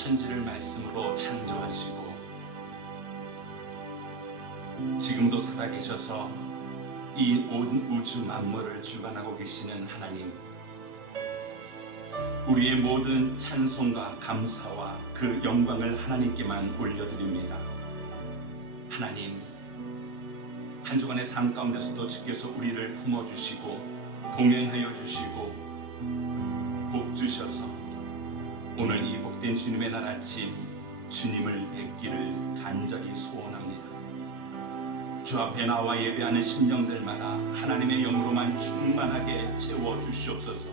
천지를 말씀으로 창조하시고 지금도 살아계셔서 이 온 우주 만물을 주관하고 계시는 하나님, 우리의 모든 찬송과 감사와 그 영광을 하나님께만 올려드립니다. 하나님, 한 주간의 삶 가운데서도 주께서 우리를 품어주시고 동행하여 주시고 복 주셔서 오늘 이 복된 주님의 날 아침 주님을 뵙기를 간절히 소원합니다. 주 앞에 나와 예배하는 심령들마다 하나님의 영으로만 충만하게 채워주시옵소서.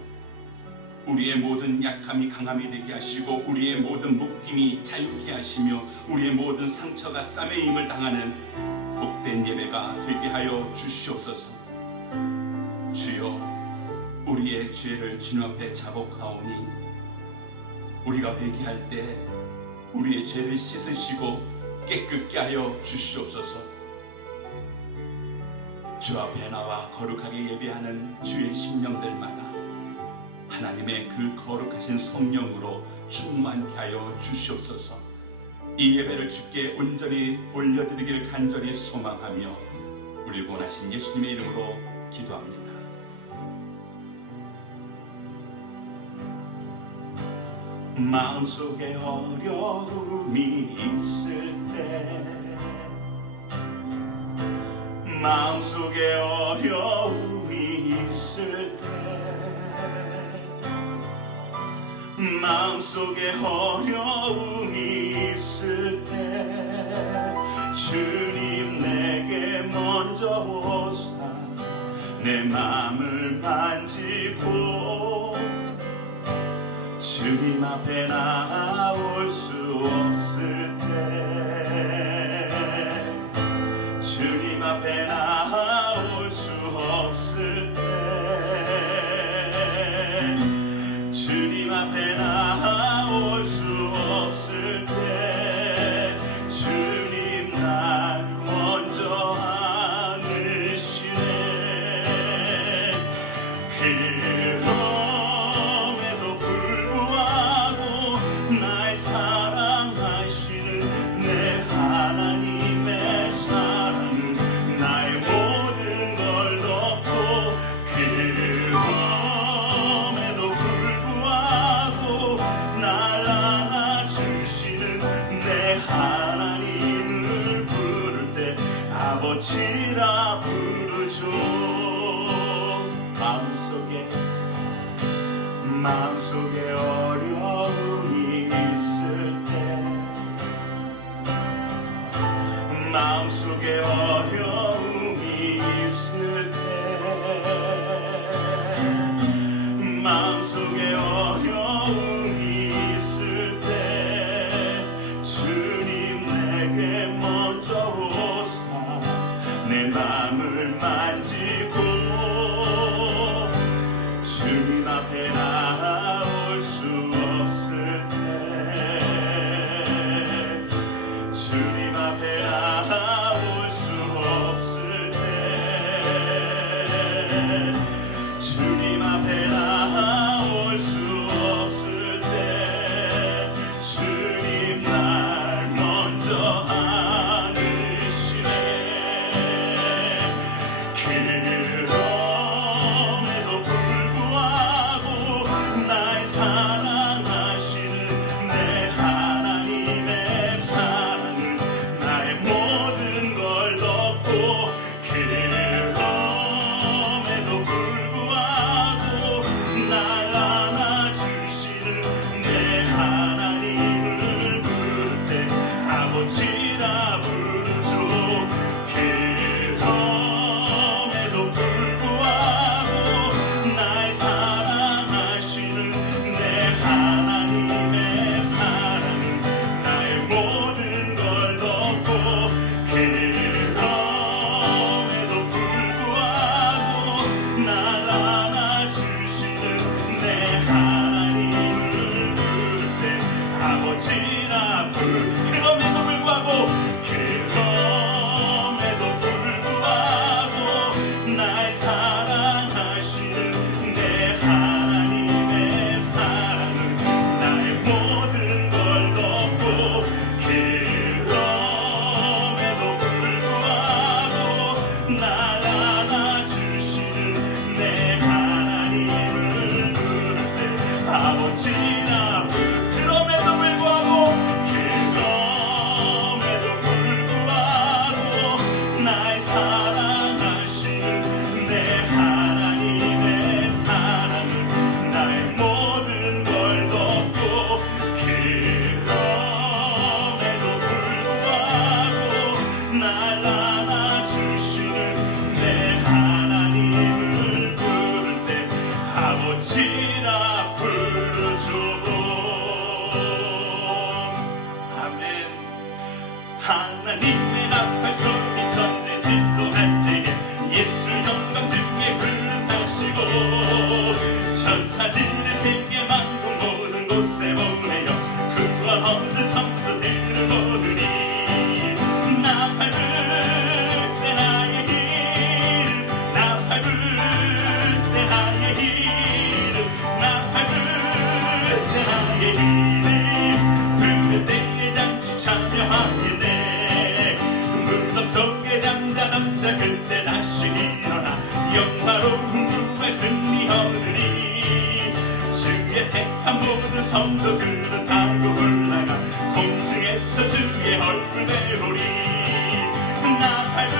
우리의 모든 약함이 강함이 되게 하시고 우리의 모든 묶임이 자유케 하시며 우리의 모든 상처가 싸매임을 당하는 복된 예배가 되게 하여 주시옵소서. 주여, 우리의 죄를 주님 앞에 자복하오니 우리가 회개할 때 우리의 죄를 씻으시고 깨끗게 하여 주시옵소서. 주 앞에 나와 거룩하게 예배하는 주의 심령들마다 하나님의 그 거룩하신 성령으로 충만케 하여 주시옵소서. 이 예배를 주께 온전히 올려드리기를 간절히 소망하며 우리 원하신 예수님의 이름으로 기도합니다. 마음속에 어려움이 있을 때, 마음속에 어려움이 있을 때, 마음속에 어려움이 있을 때 주님 내게 먼저 오사 내 마음을 만지고 주님 앞에 나올 수 없을 때, 주님 앞에 나올 수 없을 때, 주님 앞에 나올 수 없을 때 주님 날 먼저 안으시네. 그럼에도 불구하고 날 사랑하시는 내 하나님의 사랑은 나의 모든 걸 덮고, 그럼에도 불구하고 날 안아주시는 내 하나님을 부를 때 아버지라 부르죠. 마음속에 어려움이 있을 때, 마음속에 어려움이 있을 때, 마음속에 어려움이 있을 때 주님 내게 먼저 오사 내 마음을 만지고 주님 앞에 나올 수 없을 때, 주님 앞에 나올 수 없을 때, 주님 앞에 나올 수 없을 때 주님 날 먼저 안으시네. 하나님의 나팔 소리 천지 진동할 때에 예수 영광 중에 불타시고 천사들의 세계 만국 모든 곳에 보내어 구원 얻은 성도들을 모으리. 나팔 불 때 나의 이름 나팔 불 때 나의 이름 나팔 불 때 나의 이름 부를 때에 잔치 참여하겠네. 무덤 속에 잠자던 자 그때 다시 일어나 영화로운 부활 승리 얻으리. 주의 택한 모든 성도들은 타고 올라가 공중에서 주의 얼굴 배우리. 나팔 불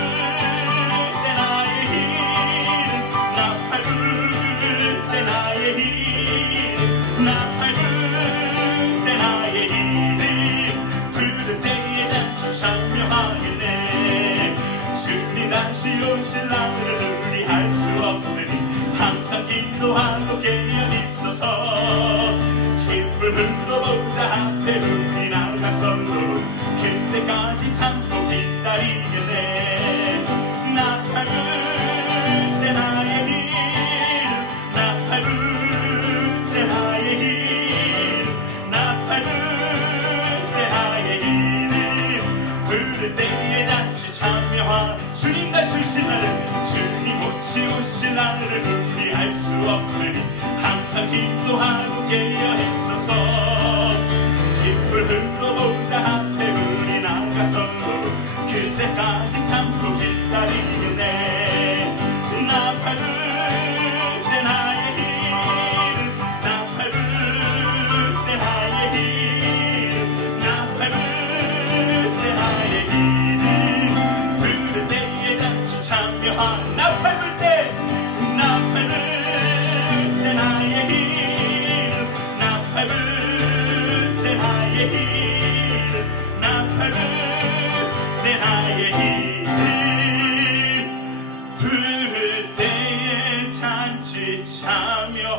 때 나의 이름 나팔 불 때 나의 이름 나팔 불 때 나의 이름 부를 때에 잔치 참여하겠네. 주님 다시 오실 날을 우리 알 수 없으니 항상 기도하고 깨어있어서 기쁨으로 보자 앞에 우리 나가서도록 그때까지 참고 기다리겠네. 나팔 불 때 나의 이름 나팔 불 때 나의 이름 나팔 불 때 나의 이름 부를 때에 잔치 참여하. 주님 다시 오실 날을 주님 오실 날을 우리 알 수 없으니 항상 기도하고 깨어있어서 기쁨으로 보자 앞에 우리 나가서도 그때까지 참고 기다리겠네. 나팔 불 때 나의 이름 나팔 불 때 나의 이름 나팔 불 때 나의 이름 부를 때에 잔치 참여하. 나팔 불 때 나팔 불 때 나의 이름 나팔 불 때 나의 이름 나팔 불 때 나의 이름 부를 때에 잔치 참여하겠네.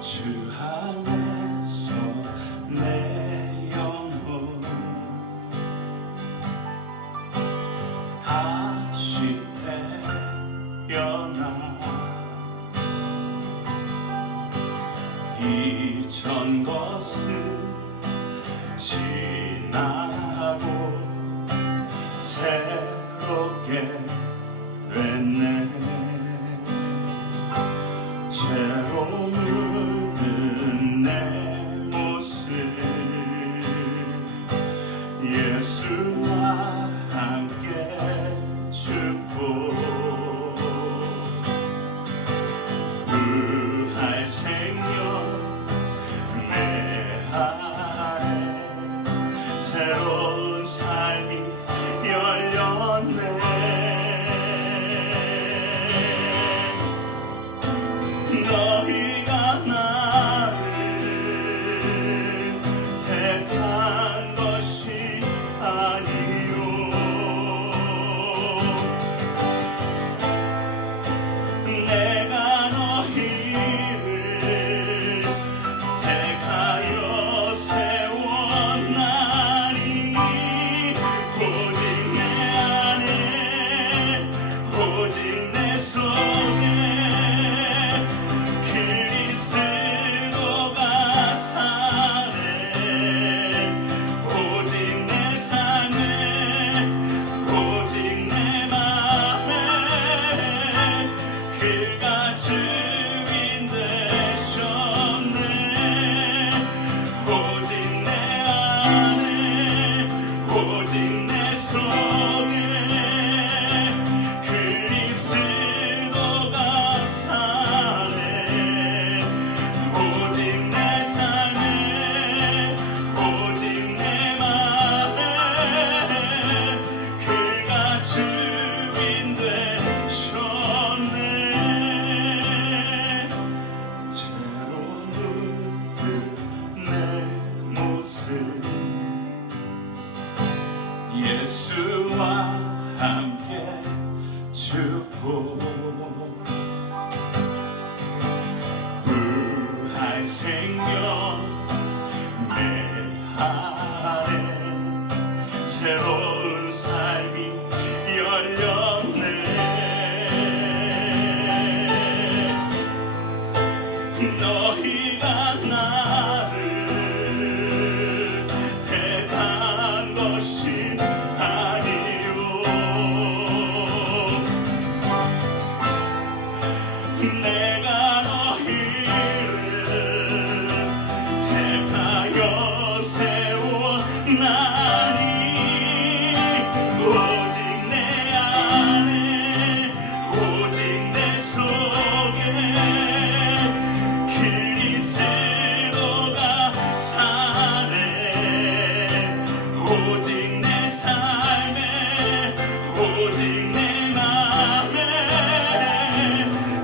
주 안에서 내 영혼 다시 태어나 이전 것은 지나고 새롭게 됐네. 죄로 물든 내 모습 예수와 함께 죽고 부활 생명 내 안에 새로운 삶이 열렸네. 너희가 나를 택한 것이 아니요 내가 너희를 택하여 세웠나니 오직 내 안에 오직 내 속에 그리스도가 사네. 오직 내 삶에 오직 내 맘에 그가 주인 되셨네. 오직 내 안에 오직 내 속에 그리스도가 사네. 오직 내 삶에 것을 예수와 함께 죽고 부활 생명 내 안에 새로운 삶이 열렸네. 너희가 나를 택한 것이 아니요 내가 너희를 택하여 세웠나니 오직 내 안에 오직 내 속에 그리스도가 사네. 오직 내 삶에 오직 내 맘에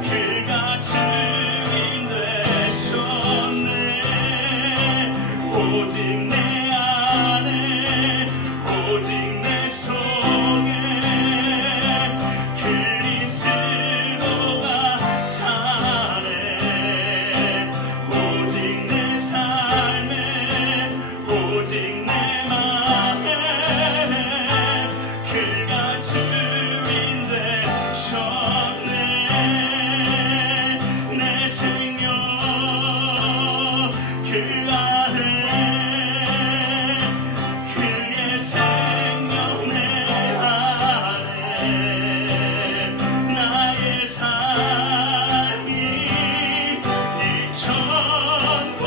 그가 주인 되셨네. 오직 내 안에 오직 내 속에 그리스도가 사네. 오직 내 삶에 오직 내 맘에 그가 주인 되셨네. 내 생명 그 안에 그의 생명 내 안에 나의 삶이 이전과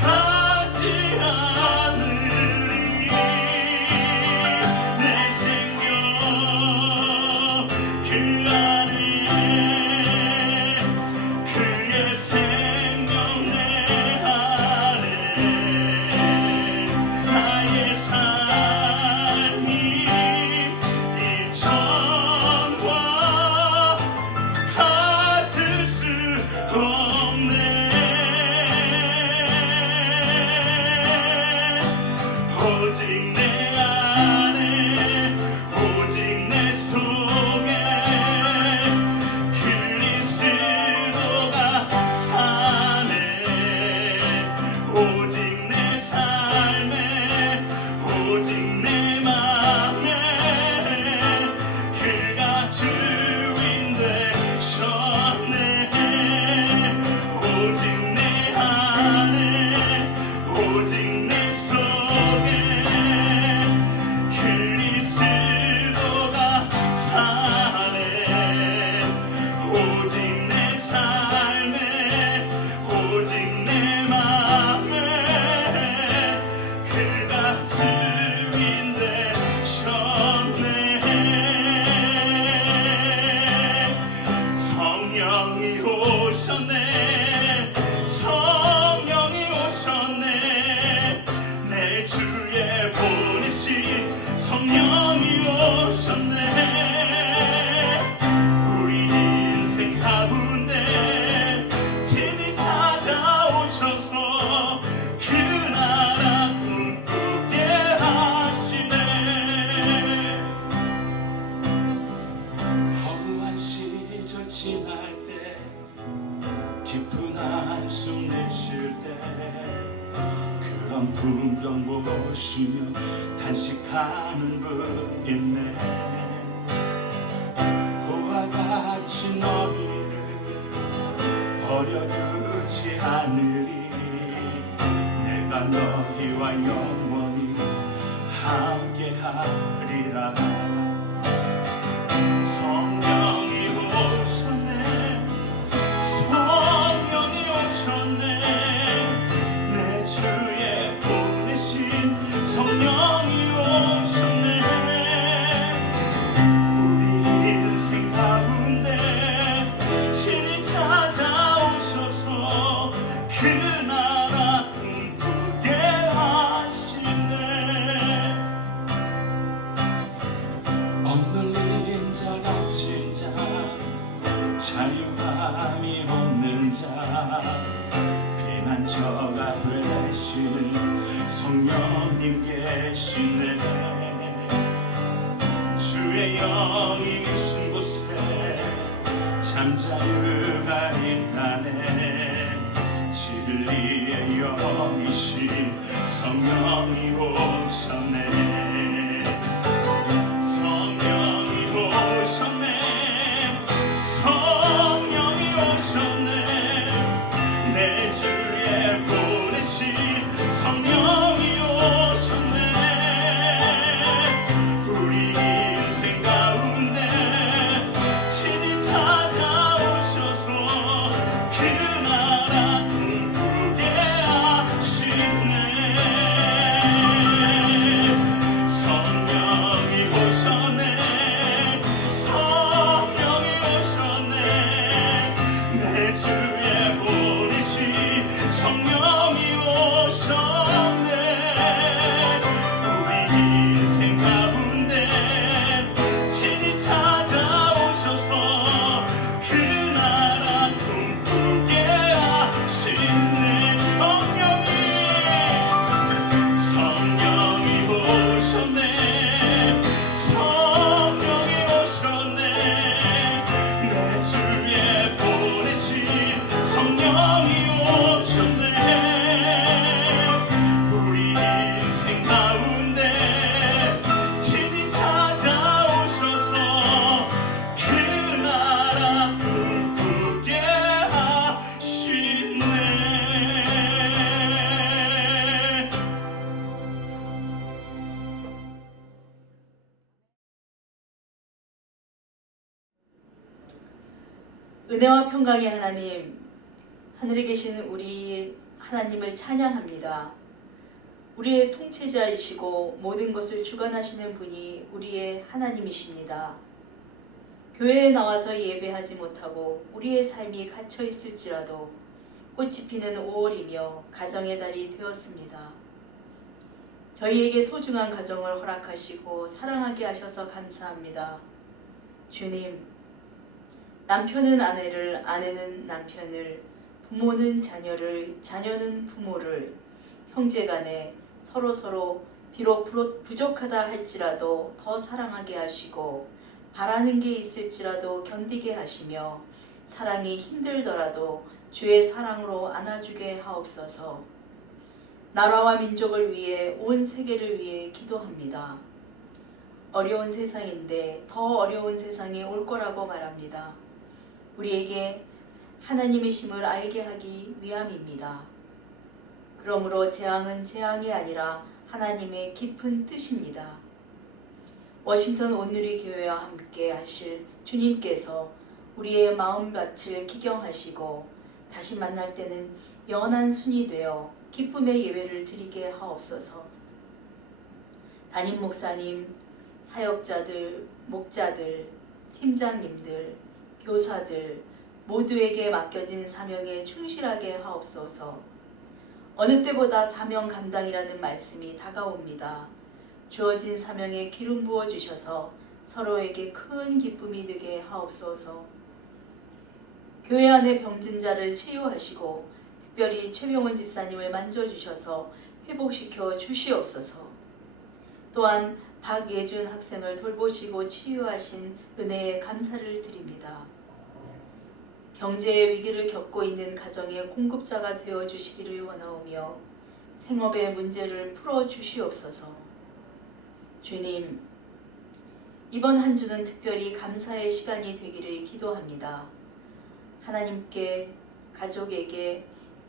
같지 않으리. 내 생명 그 안에 그의 생명 내 안에 나의 삶이 이전과 같을 수 없네. 오직 내 안에 오직 내 속에 그리스도가 사네. 오직 내 삶에 오직 내 맘에 그가 주인 되셨네. 오직 내 안에 오직 내 속에 그리스도가 사네. 오직 내 삶에 오직 내 맘에 그가 주인 되셨네. 성령이 오셨네. 성령이 오셨네. 내 주에 보내신 성령이 오셨네. 우리 인생 가운데 친히 찾아오셔서 그 나라 꿈꾸게 하시네. 허무한 시절 지날 때 깊은 한숨 내쉴 때 그런 풍경 보시며 단식하는 분 있네. 그와 같이 너희를 버려두지 않으리. 내가 너희와 영원히 함께하리라. 성령이 오셨네. 성령이 오셨네. 내 주에 보내신 성령이 오셨네. 우리 인생 가운데 친히 찾아오셔서 그 나라 꿈꾸게 하시네. 억눌린 자 갇힌 자 자유함이 없는 자 피난처가 되시는 성령님 계시네. 주의 영이 계신 곳에 잠자유가 있다네. 진리의 영이신 성령이 오셨네. 성령이 오셨네. 성령이 오셨네. 내 주에 보내신 성령이 오셨네. 우리 인생 가운데 친히 찾아오셔서 그 나라 꿈꾸게 하시네. 성령이 오셨네. 성령이 오셨네. 내 주에 보내신 성령이 오셨네. 우리 인생 가운데 친히 찾아오셔서 그 나라 꿈꾸게 하시네. 성령이 오셨네. 성령이 오셨네. 내 주에 보내신 성령이 오셨네. 우리 인생 가운데 친히 찾아오셔서 그 나라 꿈꾸게 하시네. 은혜와 평강의 하나님, 하늘에 계신 우리 하나님을 찬양합니다. 우리의 통치자이시고 모든 것을 주관하시는 분이 우리의 하나님이십니다. 교회에 나와서 예배하지 못하고 우리의 삶이 갇혀 있을지라도 꽃이 피는 5월이며 가정의 달이 되었습니다. 저희에게 소중한 가정을 허락하시고 사랑하게 하셔서 감사합니다. 주님, 남편은 아내를, 아내는 남편을, 부모는 자녀를, 자녀는 부모를, 형제간에 서로서로 비록 부족하다 할지라도 더 사랑하게 하시고 바라는 게 있을지라도 견디게 하시며 사랑이 힘들더라도 주의 사랑으로 안아주게 하옵소서. 나라와 민족을 위해 온 세계를 위해 기도합니다. 어려운 세상인데 더 어려운 세상이 올 거라고 말합니다. 우리에게 하나님의 힘을 알게 하기 위함입니다. 그러므로 재앙은 재앙이 아니라 하나님의 깊은 뜻입니다. 워싱턴 온누리 교회와 함께 하실 주님께서 우리의 마음밭을 기경하시고 다시 만날 때는 연한 순이 되어 기쁨의 예배를 드리게 하옵소서. 담임 목사님, 사역자들, 목자들, 팀장님들, 교사들 모두에게 맡겨진 사명에 충실하게 하옵소서. 어느 때보다 사명 감당이라는 말씀이 다가옵니다. 주어진 사명에 기름 부어주셔서 서로에게 큰 기쁨이 되게 하옵소서. 교회 안의 병든 자를 치유하시고 특별히 최병원 집사님을 만져주셔서 회복시켜 주시옵소서. 또한 박예준 학생을 돌보시고 치유하신 은혜에 감사를 드립니다. 경제의 위기를 겪고 있는 가정의 공급자가 되어주시기를 원하오며 생업의 문제를 풀어주시옵소서. 주님, 이번 한 주는 특별히 감사의 시간이 되기를 기도합니다. 하나님께, 가족에게,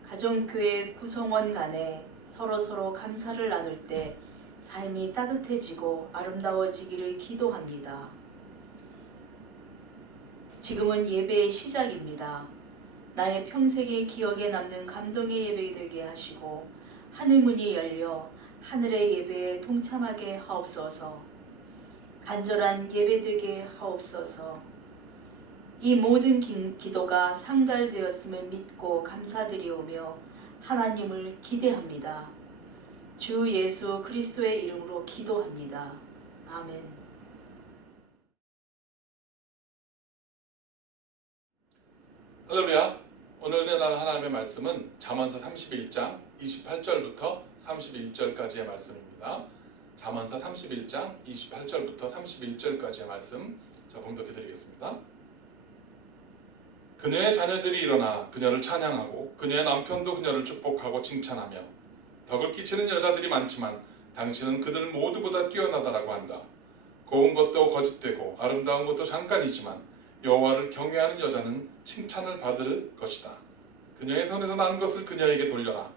가정교회 구성원 간에 서로 감사를 나눌 때 삶이 따뜻해지고 아름다워지기를 기도합니다. 지금은 예배의 시작입니다. 나의 평생의 기억에 남는 감동의 예배 되게 하시고 하늘문이 열려 하늘의 예배에 동참하게 하옵소서. 간절한 예배 되게 하옵소서. 이 모든 기도가 상달되었음을 믿고 감사드리오며 하나님을 기대합니다. 주 예수 그리스도의 이름으로 기도합니다. 아멘. 할렐루야. 오늘 은혜 나는 하나님의 말씀은 잠언서 31장 28절부터 31절까지의 말씀입니다. 잠언서 31장 28절부터 31절까지의 말씀 봉독해 드리겠습니다. 그녀의 자녀들이 일어나 그녀를 찬양하고 그녀의 남편도 그녀를 축복하고 칭찬하며 덕을 끼치는 여자들이 많지만 당신은 그들 모두보다 뛰어나다라고 한다. 고운 것도 거짓되고 아름다운 것도 잠깐이지만 여호와를 경외하는 여자는 칭찬을 받을 것이다. 그녀의 손에서 난 것을 그녀에게 돌려라.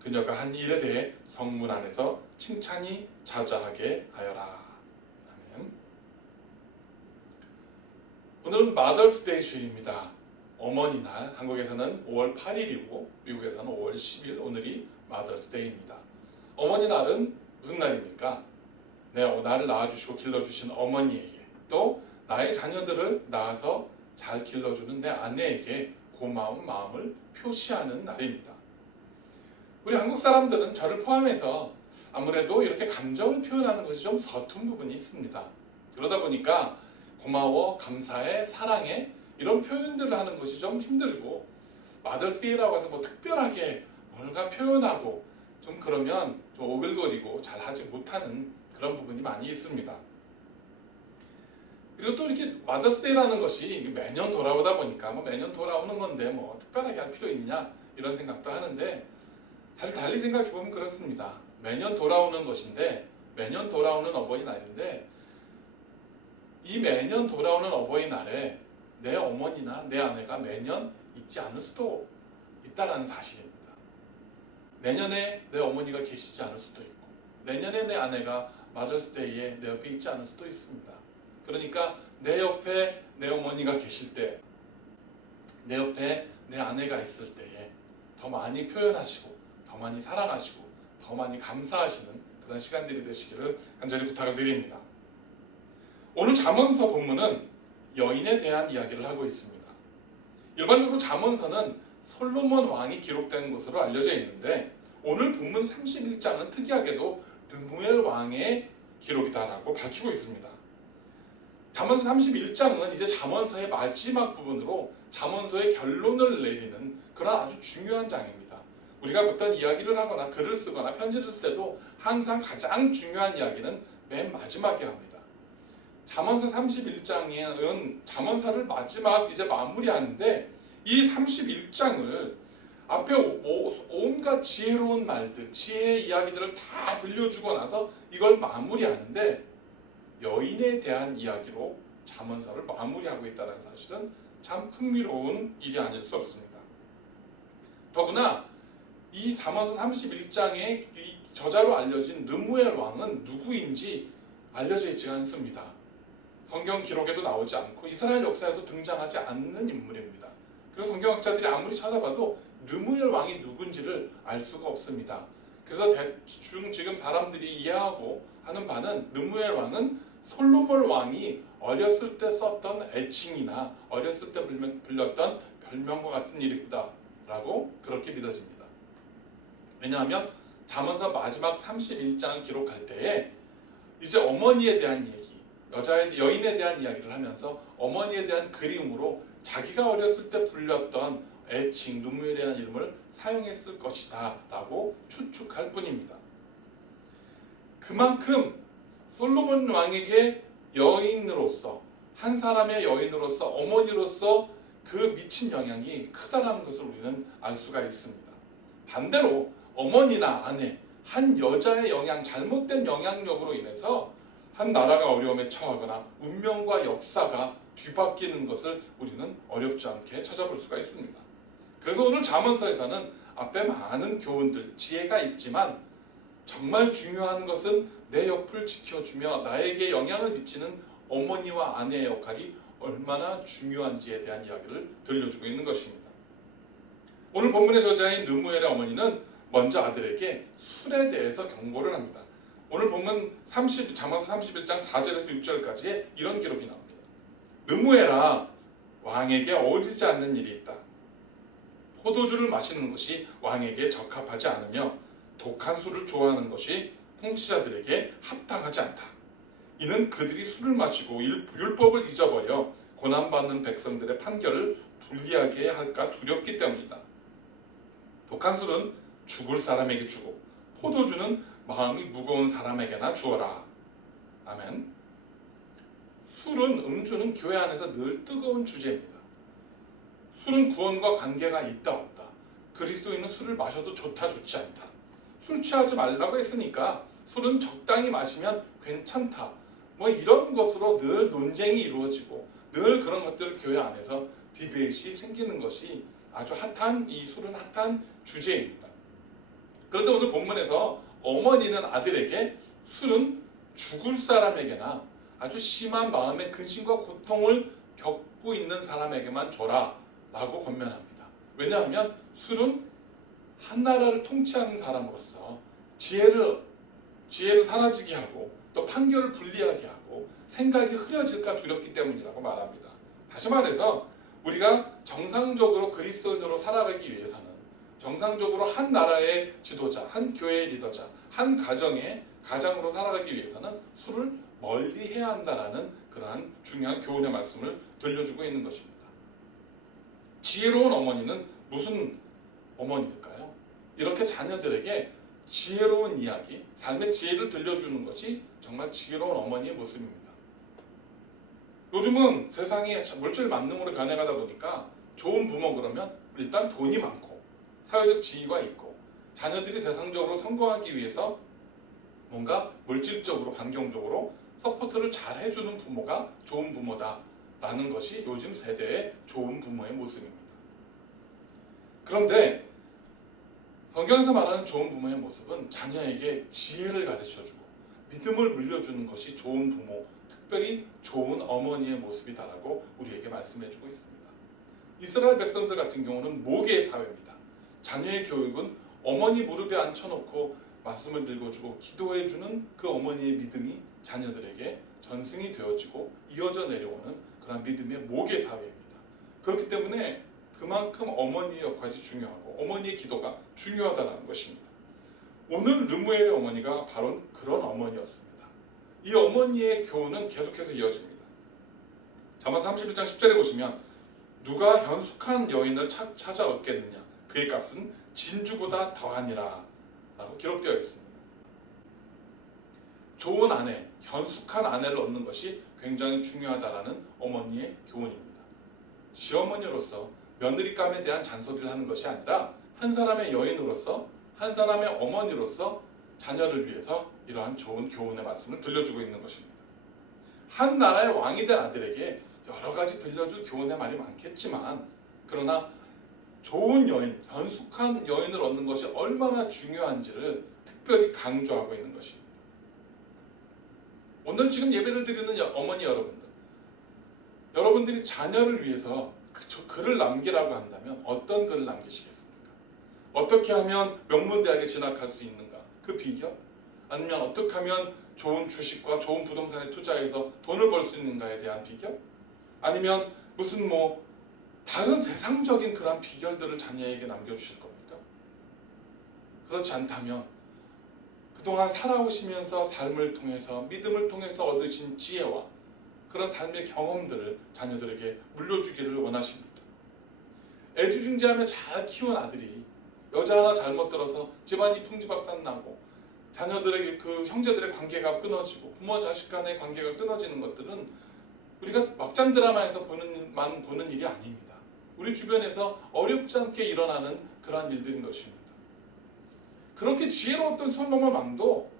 그녀가 한 일에 대해 성문 안에서 칭찬이 자자하게 하여라. 아멘. 오늘은 마더스데이 주일입니다. 어머니 날, 한국에서는 5월 8일이고 미국에서는 5월 10일, 오늘이 마더스데이입니다. 어머니 날은 무슨 날입니까? 나를 낳아주시고 길러주신 어머니에게, 또 나의 자녀들을 낳아서 잘 길러주는 내 아내에게 고마운 마음을 표시하는 날입니다. 우리 한국 사람들은 저를 포함해서 아무래도 이렇게 감정을 표현하는 것이 좀 서툰 부분이 있습니다. 그러다 보니까 고마워, 감사해, 사랑해 이런 표현들을 하는 것이 좀 힘들고, 마더스데이라고 해서 특별하게 뭔가 표현하고 좀 그러면 좀 오글거리고 잘 하지 못하는 그런 부분이 많이 있습니다. 그리고 또 이렇게 마더스데이라는 것이 매년 돌아오다 보니까 매년 돌아오는 건데 특별하게 할 필요 있냐 이런 생각도 하는데, 사실 달리 생각해 보면 그렇습니다. 매년 돌아오는 것인데, 매년 돌아오는 어버이날인데, 이 매년 돌아오는 어버이날에 내 어머니나 내 아내가 매년 있지 않을 수도 있다는 사실입니다. 내년에 내 어머니가 계시지 않을 수도 있고, 내년에 내 아내가 마더스데이에 내 옆에 있지 않을 수도 있습니다. 그러니까 내 옆에 내 어머니가 계실 때, 내 옆에 내 아내가 있을 때에 더 많이 표현하시고, 더 많이 사랑하시고, 더 많이 감사하시는 그런 시간들이 되시기를 간절히 부탁을 드립니다. 오늘 잠언서 본문은 여인에 대한 이야기를 하고 있습니다. 일반적으로 잠언서는 솔로몬 왕이 기록된 것으로 알려져 있는데, 오늘 본문 31장은 특이하게도 느무엘 왕의 기록이다라고 밝히고 있습니다. 잠언서 31장은 이제 잠언서의 마지막 부분으로 잠언서의 결론을 내리는 그런 아주 중요한 장입니다. 우리가 어떤 이야기를 하거나 글을 쓰거나 편지를 쓸 때도 항상 가장 중요한 이야기는 맨 마지막에 합니다. 잠언서 31장은 잠언서를 마지막 이제 마무리하는데, 이 31장을 앞에 온갖 지혜로운 말들, 지혜의 이야기들을 다 들려주고 나서 이걸 마무리하는데, 여인에 대한 이야기로 잠언서를 마무리하고 있다는 사실은 참 흥미로운 일이 아닐 수 없습니다. 더구나 이 잠언서 31장의 이 저자로 알려진 느무엘 왕은 누구인지 알려져 있지 않습니다. 성경 기록에도 나오지 않고 이스라엘 역사에도 등장하지 않는 인물입니다. 그래서 성경학자들이 아무리 찾아봐도 느무엘 왕이 누군지를 알 수가 없습니다. 그래서 대충 지금 사람들이 이해하고 하는 바는 느무엘 왕은 솔로몬 왕이 어렸을 때 썼던 애칭이나 어렸을 때 불렸던 별명과 같은 일이다 라고 그렇게 믿어집니다. 왜냐하면 잠언서 마지막 31장을 기록할 때에 이제 어머니에 대한 얘기, 여인에 대한 이야기를 하면서 어머니에 대한 그리움으로 자기가 어렸을 때 불렸던 애칭, 느무엘이라는 이름을 사용했을 것이다 라고 추측할 뿐입니다. 그만큼 솔로몬 왕에게 여인으로서, 한 사람의 여인으로서, 어머니로서 그 미친 영향이 크다라는 것을 우리는 알 수가 있습니다. 반대로 어머니나 아내, 한 여자의 영향, 잘못된 영향력으로 인해서 한 나라가 어려움에 처하거나 운명과 역사가 뒤바뀌는 것을 우리는 어렵지 않게 찾아볼 수가 있습니다. 그래서 오늘 잠언서에서는 앞에 많은 교훈들, 지혜가 있지만 정말 중요한 것은 내 옆을 지켜주며 나에게 영향을 미치는 어머니와 아내의 역할이 얼마나 중요한지에 대한 이야기를 들려주고 있는 것입니다. 오늘 본문의 저자인 느무엘의 어머니는 먼저 아들에게 술에 대해서 경고를 합니다. 오늘 본문 잠언서 31장 4절에서 6절까지에 이런 기록이 나옵니다. 느무엘아, 왕에게 어울리지 않는 일이 있다. 포도주를 마시는 것이 왕에게 적합하지 않으며 독한 술을 좋아하는 것이 통치자들에게 합당하지 않다. 이는 그들이 술을 마시고 율법을 잊어버려 고난받는 백성들의 판결을 불리하게 할까 두렵기 때문이다. 독한 술은 죽을 사람에게 주고 포도주는 마음이 무거운 사람에게나 주어라. 아멘. 술은 음주는 교회 안에서 늘 뜨거운 주제입니다. 술은 구원과 관계가 있다 없다. 그리스도인은 술을 마셔도 좋다 좋지 않다. 술 취하지 말라고 했으니까 술은 적당히 마시면 괜찮다. 뭐 이런 것으로 늘 논쟁이 이루어지고 늘 그런 것들 교회 안에서 디베이트가 생기는 것이 아주 핫한 이 술은 핫한 주제입니다. 그런데 오늘 본문에서 어머니는 아들에게 술은 죽을 사람에게나 아주 심한 마음의 근심과 고통을 겪고 있는 사람에게만 줘라 라고 권면합니다. 왜냐하면 술은 한 나라를 통치하는 사람으로서 지혜를 사라지게 하고 또 판결을 불리하게 하고 생각이 흐려질까 두렵기 때문이라고 말합니다. 다시 말해서 우리가 정상적으로 그리스도인으로 살아가기 위해서는 정상적으로 한 나라의 지도자, 한 교회의 리더자, 한 가정의 가장으로 살아가기 위해서는 술을 멀리 해야 한다라는 그러한 중요한 교훈의 말씀을 들려주고 있는 것입니다. 지혜로운 어머니는 무슨 어머니일까요? 이렇게 자녀들에게 지혜로운 이야기, 삶의 지혜를 들려주는 것이 정말 지혜로운 어머니의 모습입니다. 요즘은 세상이 물질 만능으로 변해가다 보니까 좋은 부모 그러면 일단 돈이 많고 사회적 지위가 있고 자녀들이 세상적으로 성공하기 위해서 뭔가 물질적으로 환경적으로 서포트를 잘 해주는 부모가 좋은 부모다라는 것이 요즘 세대의 좋은 부모의 모습입니다. 그런데 성경에서 말하는 좋은 부모의 모습은 자녀에게 지혜를 가르쳐주고 믿음을 물려주는 것이 좋은 부모, 특별히 좋은 어머니의 모습이다라고 우리에게 말씀해주고 있습니다. 이스라엘 백성들 같은 경우는 모계의 사회입니다. 자녀의 교육은 어머니 무릎에 앉혀놓고 말씀을 읽어주고 기도해주는 그 어머니의 믿음이 자녀들에게 전승이 되어지고 이어져 내려오는 그런 믿음의 모계 사회입니다. 그렇기 때문에 그만큼 어머니의 역할이 중요하고 어머니의 기도가 중요하다는 것입니다. 오늘 르무엘의 어머니가 바로 그런 어머니였습니다. 이 어머니의 교훈은 계속해서 이어집니다. 잠언 31장 10절에 보시면 누가 현숙한 여인을 찾아 얻겠느냐 그의 값은 진주보다 더하니라 라고 기록되어 있습니다. 좋은 아내, 현숙한 아내를 얻는 것이 굉장히 중요하다라는 어머니의 교훈입니다. 시어머니로서 며느리감에 대한 잔소리를 하는 것이 아니라 한 사람의 여인으로서 한 사람의 어머니로서 자녀를 위해서 이러한 좋은 교훈의 말씀을 들려주고 있는 것입니다. 한 나라의 왕이 된 아들에게 여러 가지 들려줄 교훈의 말이 많겠지만 그러나 좋은 여인, 현숙한 여인을 얻는 것이 얼마나 중요한지를 특별히 강조하고 있는 것입니다. 오늘 지금 예배를 드리는 어머니 여러분들이 자녀를 위해서 글을 남기라고 한다면 어떤 글을 남기시겠습니까? 어떻게 하면 명문대학에 진학할 수 있는가? 그 비결? 아니면 어떻게 하면 좋은 주식과 좋은 부동산에 투자해서 돈을 벌 수 있는가에 대한 비결? 아니면 무슨 다른 세상적인 그런 비결들을 자녀에게 남겨주실 겁니까? 그렇지 않다면 그동안 살아오시면서 삶을 통해서 믿음을 통해서 얻으신 지혜와 그런 삶의 경험들을 자녀들에게 물려주기를 원하십니다. 애지중지하며 잘 키운 아들이 여자 하나 잘못 들어서 집안이 풍지박산 나고 자녀들에게 그 형제들의 관계가 끊어지고 부모 자식 간의 관계가 끊어지는 것들은 우리가 막장 드라마에서 보는 일이 아닙니다. 우리 주변에서 어렵지 않게 일어나는 그러한 일들인 것입니다. 그렇게 지혜로웠던 솔로몬 왕도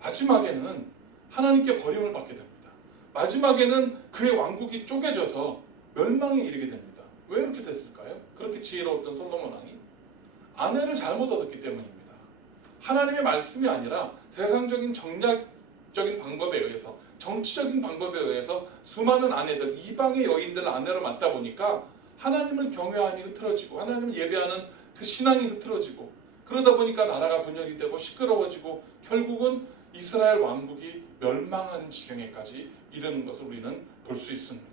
마지막에는 하나님께 버림을 받게 됩니다. 마지막에는 그의 왕국이 쪼개져서 멸망에 이르게 됩니다. 왜 이렇게 됐을까요? 그렇게 지혜로웠던 솔로몬 왕이 아내를 잘못 얻었기 때문입니다. 하나님의 말씀이 아니라 세상적인 정략적인 방법에 의해서 정치적인 방법에 의해서 수많은 아내들, 이방의 여인들 아내를 맡다 보니까 하나님을 경외함이 흐트러지고 하나님을 예배하는 그 신앙이 흐트러지고 그러다 보니까 나라가 분열이 되고 시끄러워지고 결국은 이스라엘 왕국이 멸망하는 지경에까지 이르는 것을 우리는 볼 수 있습니다.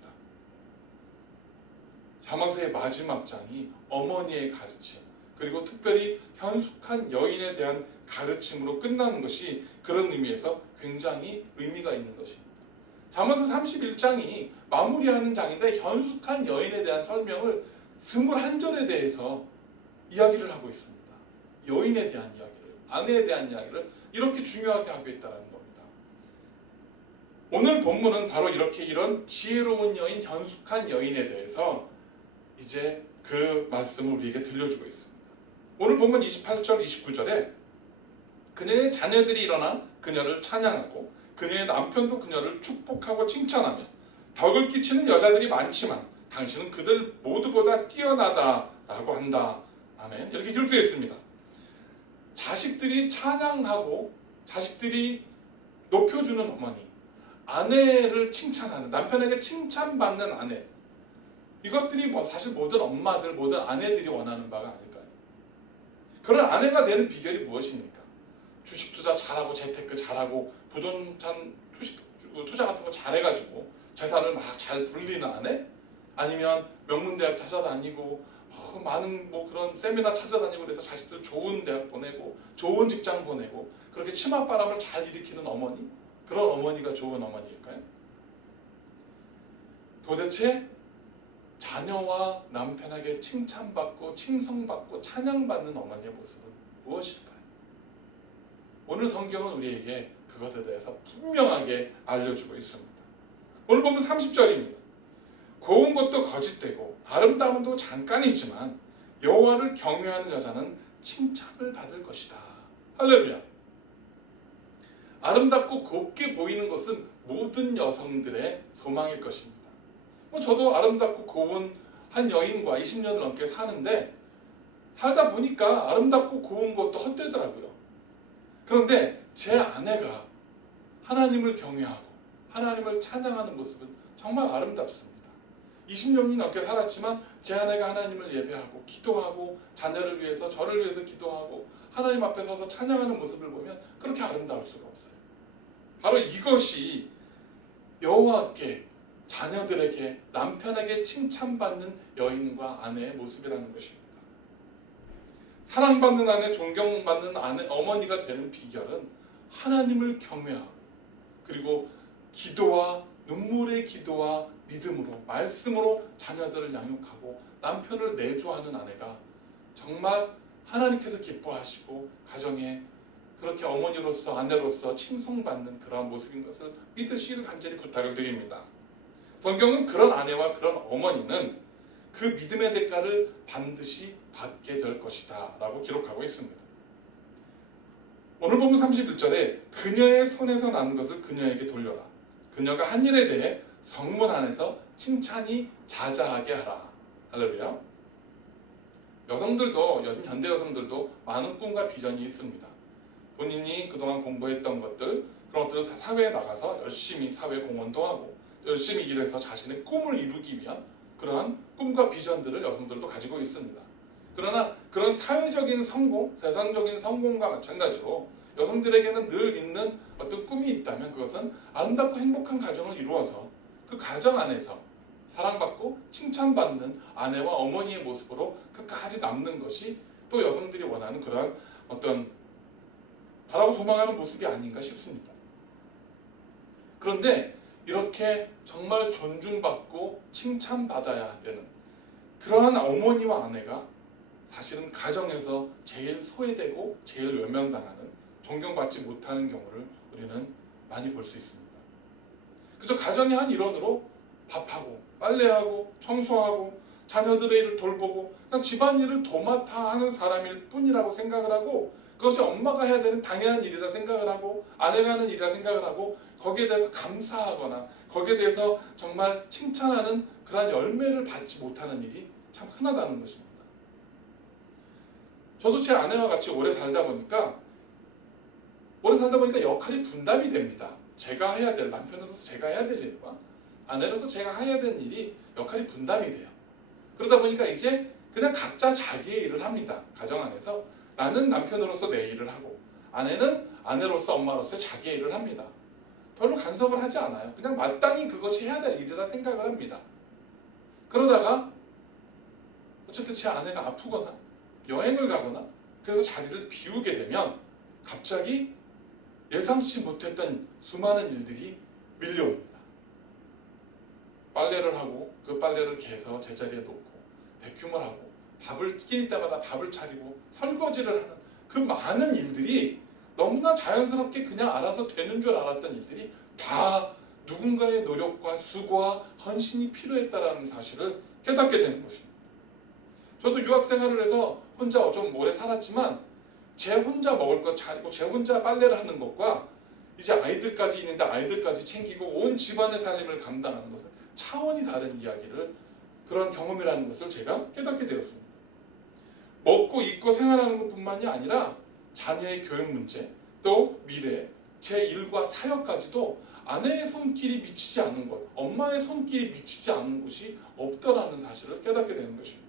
잠언서의 마지막 장이 어머니의 가르침 그리고 특별히 현숙한 여인에 대한 가르침으로 끝나는 것이 그런 의미에서 굉장히 의미가 있는 것입니다. 잠언서 31장이 마무리하는 장인데 현숙한 여인에 대한 설명을 21절에 대해서 이야기를 하고 있습니다. 여인에 대한 이야기를, 아내에 대한 이야기를 이렇게 중요하게 하고 있다는 겁니다. 오늘 본문은 바로 이렇게 이런 지혜로운 여인, 현숙한 여인에 대해서 이제 그 말씀을 우리에게 들려주고 있습니다. 오늘 본문 28절, 29절에 그녀의 자녀들이 일어나 그녀를 찬양하고 그녀의 남편도 그녀를 축복하고 칭찬하며 덕을 끼치는 여자들이 많지만 당신은 그들 모두보다 뛰어나다라고 한다. 아멘. 이렇게 기록되어 있습니다. 자식들이 찬양하고 자식들이 높여주는 어머니, 아내를 칭찬하는, 남편에게 칭찬받는 아내, 이것들이 사실 모든 엄마들, 모든 아내들이 원하는 바가 아닐까요? 그런 아내가 되는 비결이 무엇입니까? 주식 투자 잘하고 재테크 잘하고 부동산 투자 같은 거 잘해가지고 재산을 막 잘 불리는 아내? 아니면 명문대학 찾아다니고 많은 그런 세미나 찾아다니고 그래서 자식들 좋은 대학 보내고 좋은 직장 보내고 그렇게 치맛바람을 잘 일으키는 어머니? 그런 어머니가 좋은 어머니일까요? 도대체 자녀와 남편에게 칭찬받고 칭송받고 찬양받는 어머니의 모습은 무엇일까요? 오늘 성경은 우리에게 그것에 대해서 분명하게 알려주고 있습니다. 오늘 보면 30절입니다. 고운 것도 거짓되고 아름다움도 잠깐이지만 여호와를 경외하는 여자는 칭찬을 받을 것이다. 할렐루야. 아름답고 곱게 보이는 것은 모든 여성들의 소망일 것입니다. 저도 아름답고 고운 한 여인과 20년을 넘게 사는데 살다 보니까 아름답고 고운 것도 헛되더라고요. 그런데 제 아내가 하나님을 경외하고 하나님을 찬양하는 모습은 정말 아름답습니다. 20년이 넘게 살았지만 제 아내가 하나님을 예배하고 기도하고 자녀를 위해서 저를 위해서 기도하고 하나님 앞에 서서 찬양하는 모습을 보면 그렇게 아름다울 수가 없어요. 바로 이것이 여호와께, 자녀들에게, 남편에게 칭찬받는 여인과 아내의 모습이라는 것입니다. 사랑받는 아내, 존경받는 아내, 어머니가 되는 비결은 하나님을 경외하고 그리고 기도와 눈물의 기도와 믿음으로, 말씀으로 자녀들을 양육하고 남편을 내조하는 아내가 정말 하나님께서 기뻐하시고 가정에 그렇게 어머니로서 아내로서 칭송받는 그러한 모습인 것을 믿으시길 간절히 부탁을 드립니다. 성경은 그런 아내와 그런 어머니는 그 믿음의 대가를 반드시 받게 될 것이다 라고 기록하고 있습니다. 오늘 본문 31절에 그녀의 손에서 난 것을 그녀에게 돌려라. 그녀가 한 일에 대해 성문 안에서 칭찬이 자자하게 하라. 할렐루야. 여성들도, 현대 여성들도 많은 꿈과 비전이 있습니다. 본인이 그동안 공부했던 것들, 그런 것들을 사회에 나가서 열심히 사회 공헌도 하고 열심히 일해서 자신의 꿈을 이루기 위한 그러한 꿈과 비전들을 여성들도 가지고 있습니다. 그러나 그런 사회적인 성공, 세상적인 성공과 마찬가지로 여성들에게는 늘 있는 어떤 꿈이 있다면 그것은 아름답고 행복한 가정을 이루어서 그 가정 안에서 사랑받고 칭찬받는 아내와 어머니의 모습으로 끝까지 남는 것이 또 여성들이 원하는 그러한 어떤 바라고 소망하는 모습이 아닌가 싶습니다. 그런데 이렇게 정말 존중받고 칭찬받아야 되는 그러한 어머니와 아내가 사실은 가정에서 제일 소외되고 제일 외면당하는, 존경받지 못하는 경우를 우리는 많이 볼 수 있습니다. 그저 가정의 한 일원으로 밥하고 빨래하고 청소하고 자녀들의 일을 돌보고 그냥 집안일을 도맡아 하는 사람일 뿐이라고 생각을 하고 그것이 엄마가 해야 되는 당연한 일이라 생각을 하고 아내가 하는 일이라 생각을 하고 거기에 대해서 감사하거나 거기에 대해서 정말 칭찬하는 그러한 열매를 받지 못하는 일이 참 흔하다는 것입니다. 저도 제 아내와 같이 오래 살다 보니까 역할이 분담이 됩니다. 제가 해야 될, 남편으로서 제가 해야 될 일과 아내로서 제가 해야 될 일이 역할이 분담이 돼요. 그러다 보니까 이제 그냥 각자 자기의 일을 합니다. 가정 안에서 나는 남편으로서 내 일을 하고 아내는 아내로서 엄마로서 자기의 일을 합니다. 별로 간섭을 하지 않아요. 그냥 마땅히 그것이 해야 될 일이라 생각을 합니다. 그러다가 어쨌든 제 아내가 아프거나 여행을 가거나 그래서 자리를 비우게 되면 갑자기 예상치 못했던 수많은 일들이 밀려옵니다. 빨래를 하고 그 빨래를 개서 제자리에 놓고 백큐을 하고 밥을 끼니 때마다 밥을 차리고 설거지를 하는 그 많은 일들이 너무나 자연스럽게 그냥 알아서 되는 줄 알았던 일들이 다 누군가의 노력과 수고와 헌신이 필요했다라는 사실을 깨닫게 되는 것입니다. 저도 유학 생활을 해서 혼자 좀 오래 살았지만 제 혼자 먹을 것 차리고 제 혼자 빨래를 하는 것과 이제 아이들까지 있는데 아이들까지 챙기고 온 집안의 살림을 감당하는 것은 차원이 다른 이야기를 그런 경험이라는 것을 제가 깨닫게 되었습니다. 먹고 입고 생활하는 것뿐만이 아니라 자녀의 교육 문제, 또 미래, 제 일과 사역까지도 아내의 손길이 미치지 않은 것, 엄마의 손길이 미치지 않은 곳이 없더라는 사실을 깨닫게 되는 것입니다.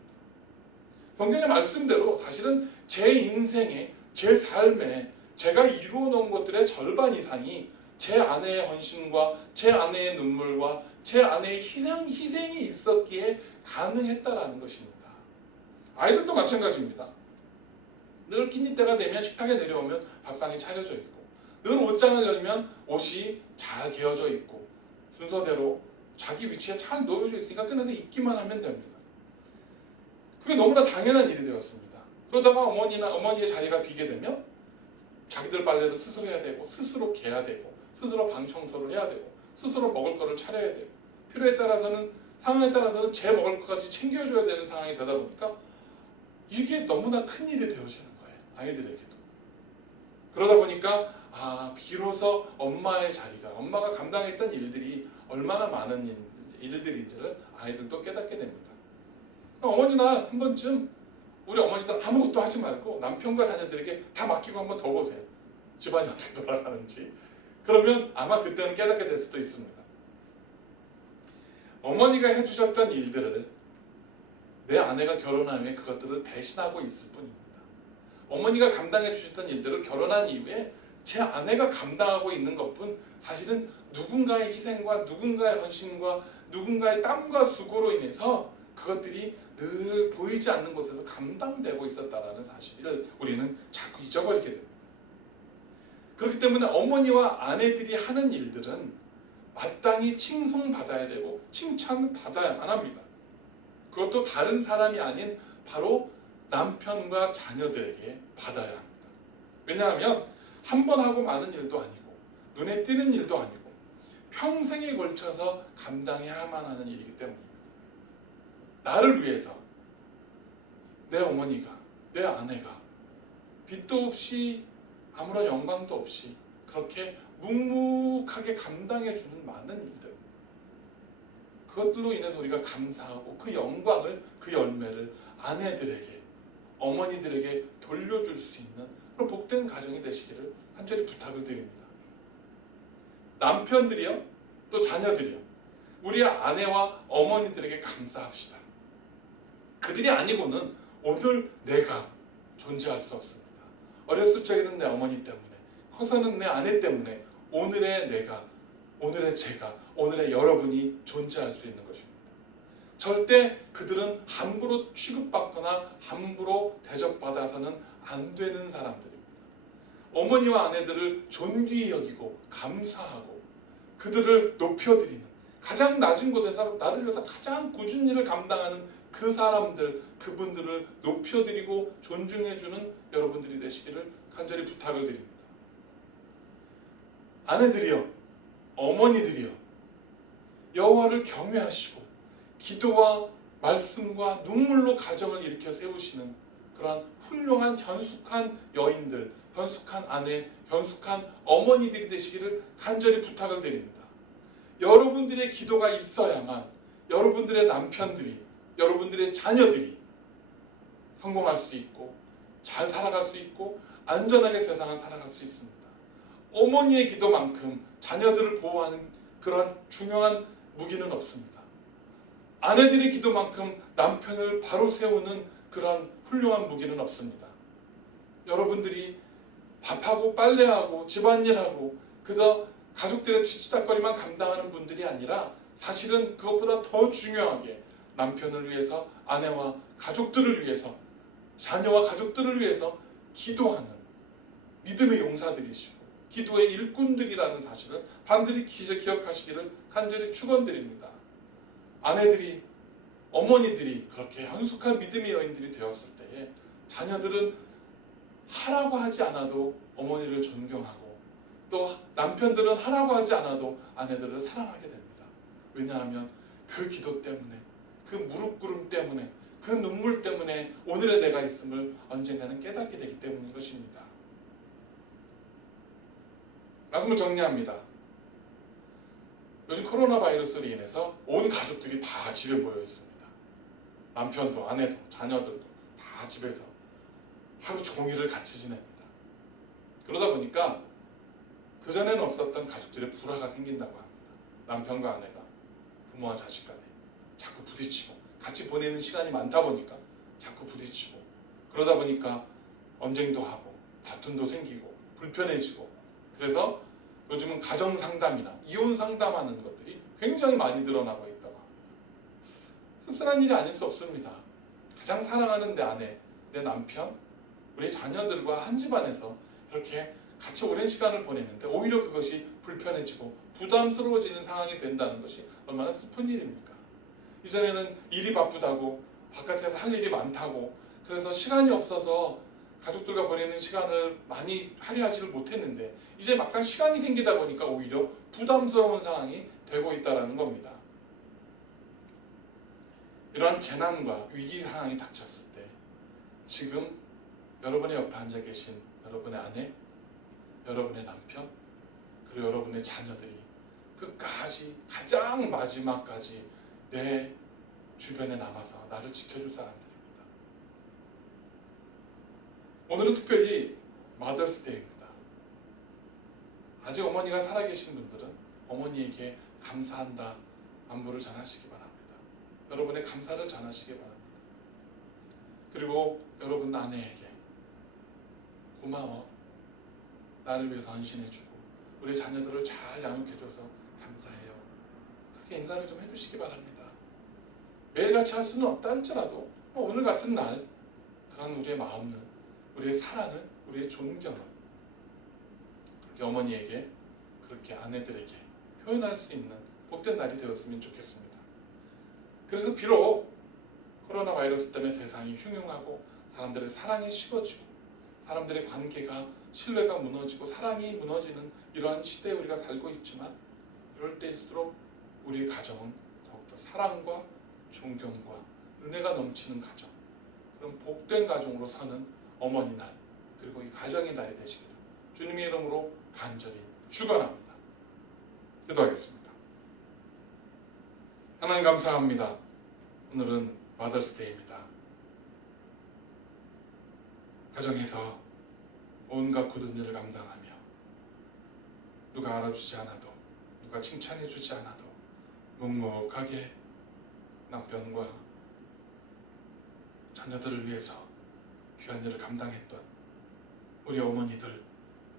성경의 말씀대로 사실은 제 인생에, 제 삶에 제가 이루어 놓은 것들의 절반 이상이 제 아내의 헌신과 제 아내의 눈물과 제 아내의 희생이 있었기에 가능했다라는 것입니다. 아이들도 마찬가지입니다. 늘 끼니 때가 되면 식탁에 내려오면 밥상이 차려져 있고, 늘 옷장을 열면 옷이 잘 개어져 있고, 순서대로 자기 위치에 잘 놓여져 있으니까 꺼내서 입기만 하면 됩니다. 그게 너무나 당연한 일이 되었습니다. 그러다가 어머니의 자리가 비게 되면 자기들 빨래를 스스로 해야 되고, 스스로 개야 되고, 스스로 방 청소를 해야 되고, 스스로 먹을 거를 차려야 되고, 필요에 따라서는, 상황에 따라서는 제 먹을 것까지 챙겨줘야 되는 상황이 되다 보니까 이게 너무나 큰 일이 되어지는 거예요. 아이들에게도. 그러다 보니까 비로소 엄마의 자리가, 엄마가 감당했던 일들이 얼마나 많은 일들인지를 아이들도 깨닫게 됩니다. 어머니나 한 번쯤 우리 어머니들 아무것도 하지 말고 남편과 자녀들에게 다 맡기고 한번 더 보세요. 집안이 어떻게 돌아가는지. 그러면 아마 그때는 깨닫게 될 수도 있습니다. 어머니가 해주셨던 일들을 내 아내가 결혼한 후에 그것들을 대신하고 있을 뿐입니다. 어머니가 감당해 주셨던 일들을 결혼한 이후에 제 아내가 감당하고 있는 것뿐 사실은 누군가의 희생과 누군가의 헌신과 누군가의 땀과 수고로 인해서 그것들이 늘 보이지 않는 곳에서 감당되고 있었다는 사실을 우리는 자꾸 잊어버리게 됩니다. 그렇기 때문에 어머니와 아내들이 하는 일들은 마땅히 칭송받아야 되고 칭찬받아야만 합니다. 그것도 다른 사람이 아닌 바로 남편과 자녀들에게 받아야 합니다. 왜냐하면 한 번 하고 마는 일도 아니고 눈에 띄는 일도 아니고 평생에 걸쳐서 감당해야만 하는 일이기 때문입니다. 나를 위해서 내 어머니가, 내 아내가 빚도 없이 아무런 영광도 없이 그렇게 묵묵하게 감당해주는 많은 일들, 그것들로 인해서 우리가 감사하고 그 영광을, 그 열매를 아내들에게, 어머니들에게 돌려줄 수 있는 그런 복된 가정이 되시기를 간절히 부탁을 드립니다. 남편들이요, 또 자녀들이요, 우리 아내와 어머니들에게 감사합시다. 그들이 아니고는 오늘 내가 존재할 수 없습니다. 어렸을 적에는 내 어머니 때문에, 커서는 내 아내 때문에 오늘의 내가, 오늘의 제가, 오늘의 여러분이 존재할 수 있는 것입니다. 절대 그들은 함부로 취급받거나 함부로 대접받아서는 안 되는 사람들입니다. 어머니와 아내들을 존귀히 여기고 감사하고 그들을 높여드리는, 가장 낮은 곳에서 나를 위해서 가장 굳은 일을 감당하는 그 사람들, 그분들을 높여드리고 존중해주는 여러분들이 되시기를 간절히 부탁을 드립니다. 아내들이여, 어머니들이여, 여호와를 경외하시고 기도와 말씀과 눈물로 가정을 일으켜 세우시는 그러한 훌륭한 현숙한 여인들, 현숙한 아내, 현숙한 어머니들이 되시기를 간절히 부탁을 드립니다. 여러분들의 기도가 있어야만 여러분들의 남편들이, 여러분들의 자녀들이 성공할 수 있고 잘 살아갈 수 있고 안전하게 세상을 살아갈 수 있습니다. 어머니의 기도만큼 자녀들을 보호하는 그런 중요한 무기는 없습니다. 아내들의 기도만큼 남편을 바로 세우는 그런 훌륭한 무기는 없습니다. 여러분들이 밥하고 빨래하고 집안일하고 그저 가족들의 뒤치다거리만 감당하는 분들이 아니라 사실은 그것보다 더 중요하게 남편을 위해서, 아내와 가족들을 위해서, 자녀와 가족들을 위해서 기도하는 믿음의 용사들이시고 기도의 일꾼들이라는 사실을 반드시 기억하시기를 간절히 축원드립니다. 아내들이, 어머니들이 그렇게 현숙한 믿음의 여인들이 되었을 때에 자녀들은 하라고 하지 않아도 어머니를 존경하고 또 남편들은 하라고 하지 않아도 아내들을 사랑하게 됩니다. 왜냐하면 그 기도 때문에, 그 무릎 꿇음 때문에, 그 눈물 때문에 오늘의 내가 있음을 언젠가는 깨닫게 되기 때문인 것입니다. 말씀을 정리합니다. 요즘 코로나 바이러스로 인해서 온 가족들이 다 집에 모여 있습니다. 남편도 아내도 자녀들도 다 집에서 하루 종일을 같이 지냅니다. 그러다 보니까 그전에는 없었던 가족들의 불화가 생긴다고 합니다. 남편과 아내가, 부모와 자식 간에 자꾸 부딪히고 같이 보내는 시간이 많다 보니까 자꾸 부딪히고 그러다 보니까 언쟁도 하고 다툼도 생기고 불편해지고 그래서 요즘은 가정 상담이나 이혼 상담하는 것들이 굉장히 많이 늘어나고 있다고 합니다. 씁쓸한 일이 아닐 수 없습니다. 가장 사랑하는 내 아내, 내 남편, 우리 자녀들과 한 집안에서 이렇게 같이 오랜 시간을 보내는데 오히려 그것이 불편해지고 부담스러워지는 상황이 된다는 것이 얼마나 슬픈 일입니까? 이전에는 일이 바쁘다고 바깥에서 할 일이 많다고 그래서 시간이 없어서 가족들과 보내는 시간을 많이 할애하지를 못했는데 이제 막상 시간이 생기다 보니까 오히려 부담스러운 상황이 되고 있다는 겁니다. 이러한 재난과 위기 상황이 닥쳤을 때 지금 여러분의 옆에 앉아 계신 여러분의 아내, 여러분의 남편, 그리고 여러분의 자녀들이 끝까지 가장 마지막까지 내 주변에 남아서 나를 지켜줄 사람들입니다. 오늘은 특별히 마더스데이입니다. 아직 어머니가 살아계신 분들은 어머니에게 감사한다 안부를 전하시기 바랍니다. 여러분의 감사를 전하시기 바랍니다. 그리고 여러분 아내에게 고마워, 나를 위해서 헌신해주고 우리 자녀들을 잘 양육해줘서 감사해요. 그렇게 인사를 좀 해주시기 바랍니다. 매일같이 할 수는 없다 할지라도 오늘 같은 날 그런 우리의 마음을, 우리의 사랑을, 우리의 존경을 그렇게 어머니에게, 그렇게 아내들에게 표현할 수 있는 복된 날이 되었으면 좋겠습니다. 그래서 비록 코로나 바이러스 때문에 세상이 흉흉하고 사람들의 사랑이 식어지고 사람들의 관계가, 신뢰가 무너지고 사랑이 무너지는 이러한 시대에 우리가 살고 있지만 이럴 때일수록 우리의 가정은 더욱더 사랑과 존경과 은혜가 넘치는 가정, 그런 복된 가정으로 사는 어머니 날, 그리고 이 가정의 날이 되시기를 주님의 이름으로 간절히 축원합니다. 기도하겠습니다. 하나님 감사합니다. 오늘은 마더스데이입니다. 가정에서 온갖 굳은 일을 감당하며 누가 알아주지 않아도, 누가 칭찬해주지 않아도 묵묵하게 남편과 자녀들을 위해서 귀한 일을 감당했던 우리 어머니들,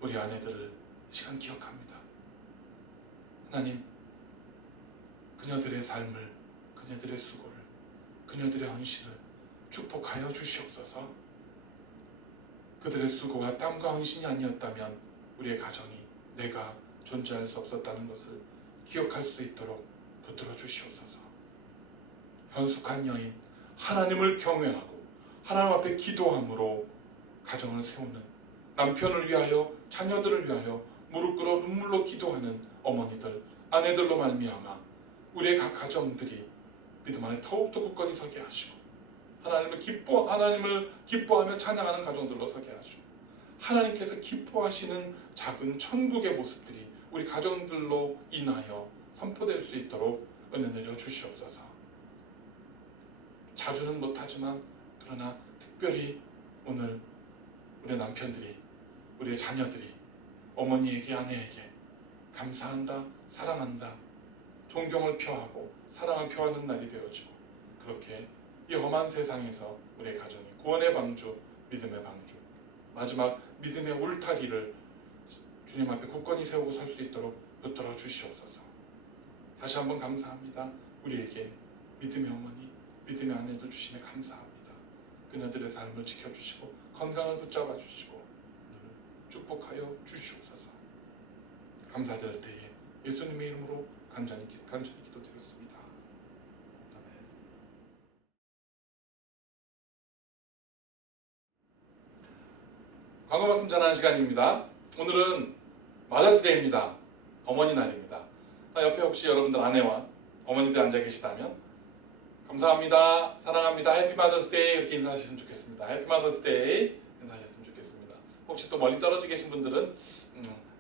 우리 아내들을 시간 기억합니다. 하나님, 그녀들의 삶을, 그녀들의 수고를, 그녀들의 헌신을 축복하여 주시옵소서. 그들의 수고와 땀과 헌신이 아니었다면 우리의 가정이, 내가 존재할 수 없었다는 것을 기억할 수 있도록 붙들어 주시옵소서. 현숙한 여인, 하나님을 경외하고 하나님 앞에 기도함으로 가정을 세우는, 남편을 위하여, 자녀들을 위하여 무릎 꿇어 눈물로 기도하는 어머니들, 아내들로 말미암아 우리의 각 가정들이 믿음 안에 더욱더 굳건히 서게 하시고 하나님을 기뻐하며 찬양하는 가정들로 서게 하시고 하나님께서 기뻐하시는 작은 천국의 모습들이 우리 가정들로 인하여 선포될 수 있도록 은혜 내려 주시옵소서. 자주는 못하지만 그러나 특별히 오늘 우리 남편들이, 우리의 자녀들이 어머니에게, 아내에게 감사한다, 사랑한다, 존경을 표하고 사랑을 표하는 날이 되어지고 그렇게 이 험한 세상에서 우리의 가정이 구원의 방주, 믿음의 방주, 마지막 믿음의 울타리를 주님 앞에 굳건히 세우고 설 수 있도록 붙들어 주시옵소서. 다시 한번 감사합니다. 우리에게 믿음의 어머니, 믿음의 아내들 주심에 감사합니다. 그녀들의 삶을 지켜주시고 건강을 붙잡아 주시고 축복하여 주시옵소서. 감사드릴 때에 예수님의 이름으로 간절히 기도드렸습니다. 아멘. 광고 말씀 전하는 시간입니다. 오늘은 마더스데이입니다. 어머니 날입니다. 옆에 혹시 여러분들 아내와 어머니들 앉아 계시다면 감사합니다, 사랑합니다, 해피 마더스데이 이렇게 인사하셨으면 좋겠습니다. 해피 마더스데이 인사하셨으면 좋겠습니다. 혹시 또 멀리 떨어져 계신 분들은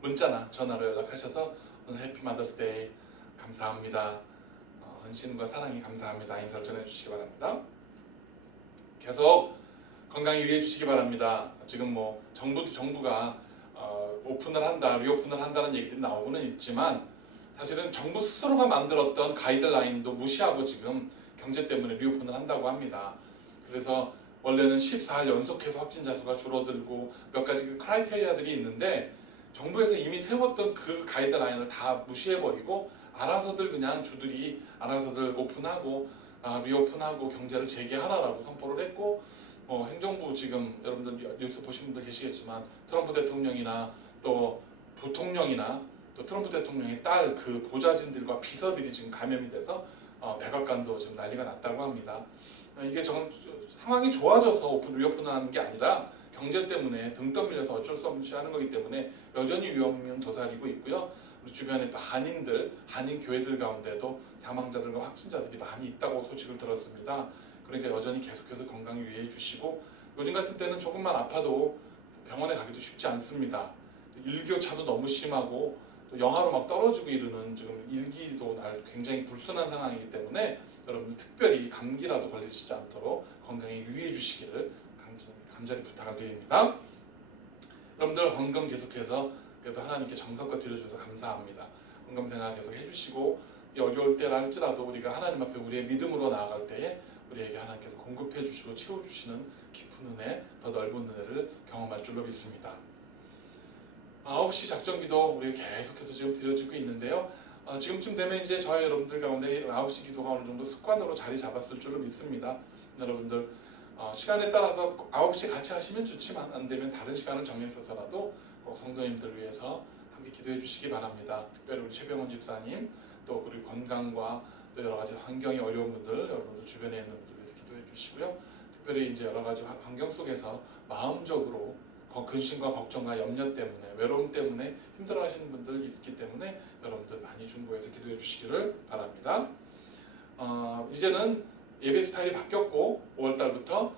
문자나 전화로 연락하셔서 오늘 해피 마더스데이 감사합니다, 헌신과 사랑이 감사합니다 인사를 전해주시기 바랍니다. 계속 건강히 유의해 주시기 바랍니다. 지금 뭐 정부가 오픈을 한다, 리오픈을 한다는 얘기들이 나오고는 있지만 사실은 정부 스스로가 만들었던 가이드라인도 무시하고 지금 경제 때문에 리오픈을 한다고 합니다. 그래서 원래는 14일 연속해서 확진자 수가 줄어들고 몇 가지 크라이테리아들이 있는데 정부에서 이미 세웠던 그 가이드라인을 다 무시해버리고 알아서들 그냥 주들이 알아서들 오픈하고 리오픈하고 경제를 재개하라라고 선포를 했고 행정부 지금 여러분들 뉴스 보신 분들 계시겠지만 트럼프 대통령이나 또 부통령이나 또 트럼프 대통령의 딸 그 보좌진들과 비서들이 지금 감염이 돼서 백악관도 지금 난리가 났다고 합니다. 이게 상황이 좋아져서 리오픈을 하는 게 아니라 경제 때문에 등 떠밀려서 어쩔 수 없이 하는 거기 때문에 여전히 위험은 도사리고 있고요. 우리 주변에 또 한인 교회들 가운데도 사망자들과 확진자들이 많이 있다고 소식을 들었습니다. 그러니까 여전히 계속해서 건강 유의해 주시고 요즘 같은 때는 조금만 아파도 병원에 가기도 쉽지 않습니다. 일교차도 너무 심하고 또 영하로 막 떨어지고 이러는 지금 일기도 날 굉장히 불순한 상황이기 때문에 여러분들 특별히 감기라도 걸리시지 않도록 건강에 유의해 주시기를 간절히 부탁을 드립니다. 여러분들 헌금 계속해서 그래도 하나님께 정성껏 드려주셔서 감사합니다. 헌금 생활 계속 해주시고 이 어려울 때라 할지라도 우리가 하나님 앞에 우리의 믿음으로 나아갈 때에 우리에게 하나님께서 공급해 주시고 채워주시는 깊은 은혜, 더 넓은 은혜를 경험할 줄로 믿습니다. 9시 작전기도 우리 계속해서 지금 드려지고 있는데요. 지금쯤 되면 이제 저희 여러분들 가운데 9시 기도가 어느 정도 습관으로 자리 잡았을 줄로 믿습니다. 여러분들 시간에 따라서 9시에 같이 하시면 좋지만 안 되면 다른 시간을 정해서라도 꼭 성도님들 위해서 함께 기도해 주시기 바랍니다. 특별히 우리 최병원 집사님 또 그리고 건강과 또 여러 가지 환경이 어려운 분들 여러분들 주변에 있는 분들 위해서 기도해 주시고요. 특별히 이제 여러 가지 환경 속에서 마음적으로 근심과 걱정과 염려 때문에 외로움 때문에 힘들어하시는 분들 있기 때문에 여러분들 많이 중보해서 기도해 주시기를 바랍니다. 이제는 예배 스타일이 바뀌었고 5월달부터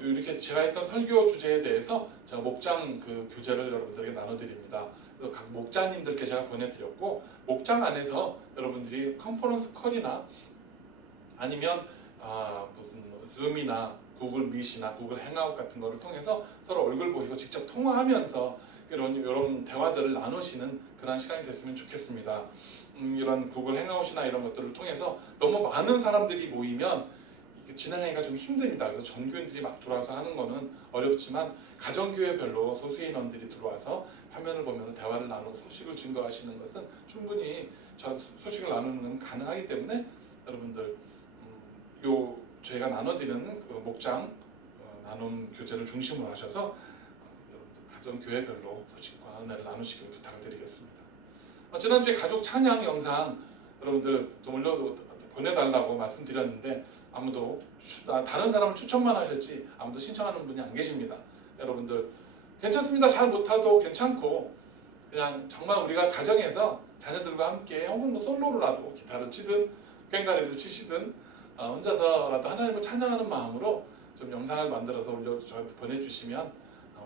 이렇게 제가 했던 설교 주제에 대해서 제가 목장 그 교재를 여러분들에게 나눠드립니다. 각 목자님들께 제가 보내드렸고 목장 안에서 여러분들이 컨퍼런스 컬이나 아니면 무슨 줌이나 구글 미트이나 구글 행아웃 같은 거를 통해서 서로 얼굴 보시고 직접 통화하면서 이런 대화들을 나누시는 그런 시간이 됐으면 좋겠습니다. 이런 구글 행아웃이나 이런 것들을 통해서 너무 많은 사람들이 모이면 진행하기가 좀 힘듭니다. 그래서 전교인들이 막 들어와서 하는 거는 어렵지만 가정교회별로 소수인원들이 들어와서 화면을 보면서 대화를 나누고 소식을 증거하시는 것은 충분히 소식을 나누는 가능하기 때문에 여러분들 저희가 나눠드리는 그 목장 나눔 교재를 중심으로 하셔서 여러분들 가정교회별로 소식과 은혜를 나누시길 부탁을 드리겠습니다. 지난주에 가족 찬양 영상 여러분들 좀 보내달라고 말씀드렸는데 아무도 다른 사람을 추천만 하셨지 아무도 신청하는 분이 안 계십니다. 여러분들 괜찮습니다. 잘 못하도 괜찮고 그냥 정말 우리가 가정에서 자녀들과 함께 혹은 뭐 솔로로라도 기타를 치든 꽹과리를 치시든 혼자서라도 하나님을 찬양하는 마음으로 좀 영상을 만들어서 저한테 보내주시면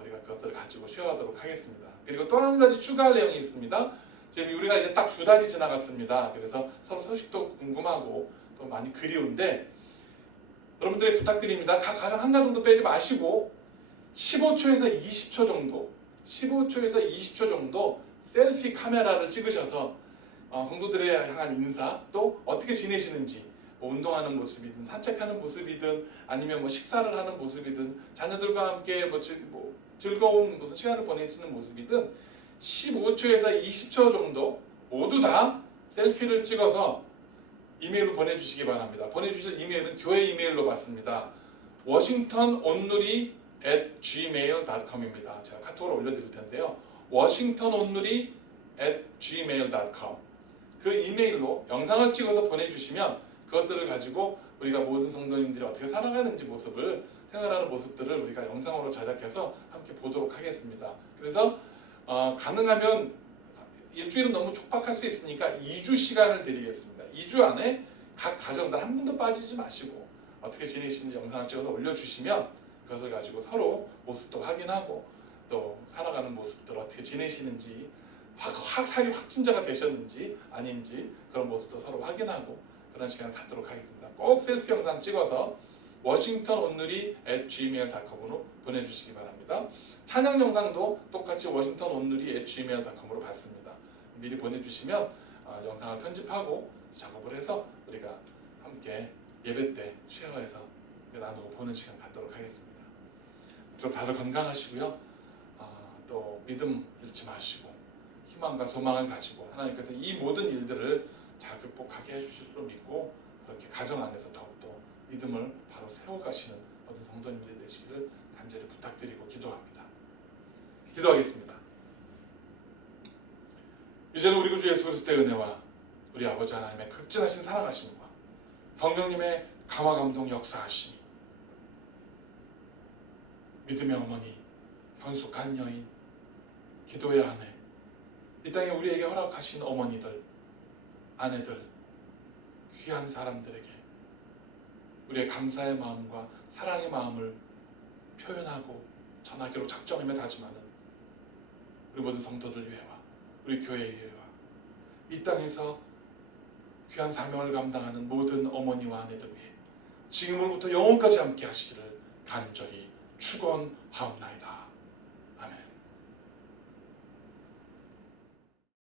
우리가 그것을 가지고 쉐어하도록 하겠습니다. 그리고 또 한 가지 추가할 내용이 있습니다. 지금 우리가 이제 딱 2달이 지나갔습니다. 그래서 서로 소식도 궁금하고 또 많이 그리운데 여러분들의 부탁드립니다. 각 가정 한 가정도 빼지 마시고 15초에서 20초 정도 셀피 카메라를 찍으셔서 성도들에 향한 인사 또 어떻게 지내시는지 뭐 운동하는 모습이든 산책하는 모습이든 아니면 뭐 식사를 하는 모습이든 자녀들과 함께 뭐 즐거운 무슨 시간을 보내시는 모습이든 15초에서 20초 정도 모두 다 셀피를 찍어서 이메일로 보내주시기 바랍니다. 보내주실 이메일은 교회 이메일로 받습니다. washingtononnu리@gmail.com입니다. 제가 카톡으로 올려드릴 텐데요. washingtononnu리@gmail.com 그 이메일로 영상을 찍어서 보내주시면 그것들을 가지고 우리가 모든 성도님들이 어떻게 살아가는지 모습을 생활하는 모습들을 우리가 영상으로 제작해서 함께 보도록 하겠습니다. 그래서 가능하면 일주일은 너무 촉박할 수 있으니까 2주 시간을 드리겠습니다. 2주 안에 각 가정들 한 분도 빠지지 마시고 어떻게 지내시는지 영상을 찍어서 올려주시면 그것을 가지고 서로 모습도 확인하고 또 살아가는 모습들 어떻게 지내시는지 살이 확진자가 되셨는지 아닌지 그런 모습도 서로 확인하고 그런 시간을 갖도록 하겠습니다. 꼭 셀피 영상 찍어서 washingtonon누리@gmail.com으로 보내주시기 바랍니다. 찬양 영상도 똑같이 washingtonon누리@gmail.com으로 받습니다. 미리 보내주시면 영상을 편집하고 작업을 해서 우리가 함께 예배 때 쉐어해서 나누고 보는 시간 갖도록 하겠습니다. 좀 다들 건강하시고요. 또 믿음 잃지 마시고 희망과 소망을 가지고 하나님께서 이 모든 일들을 잘 극복하게 해주실 줄 믿고 그렇게 가정 안에서 더욱더 믿음을 바로 세워가시는 모든 성도님들이 되시기를 간절히 부탁드리고 기도합니다. 기도하겠습니다. 이제는 우리 구주 예수 그리스도의 은혜와 우리 아버지 하나님의 극진하신 사랑하심과 성령님의 감화 감동 역사하심이 믿음의 어머니, 현숙한 여인, 기도의 아내, 이 땅에 우리에게 허락하신 어머니들, 아내들, 귀한 사람들에게 우리의 감사의 마음과 사랑의 마음을 표현하고 전하기로 작정하며 다짐하는 우리 모든 성도들 위해와 우리 교회 위해와 이 땅에서 귀한 사명을 감당하는 모든 어머니와 아내들 위해 지금으로부터 영원까지 함께 하시기를 간절히 축원하옵나이다.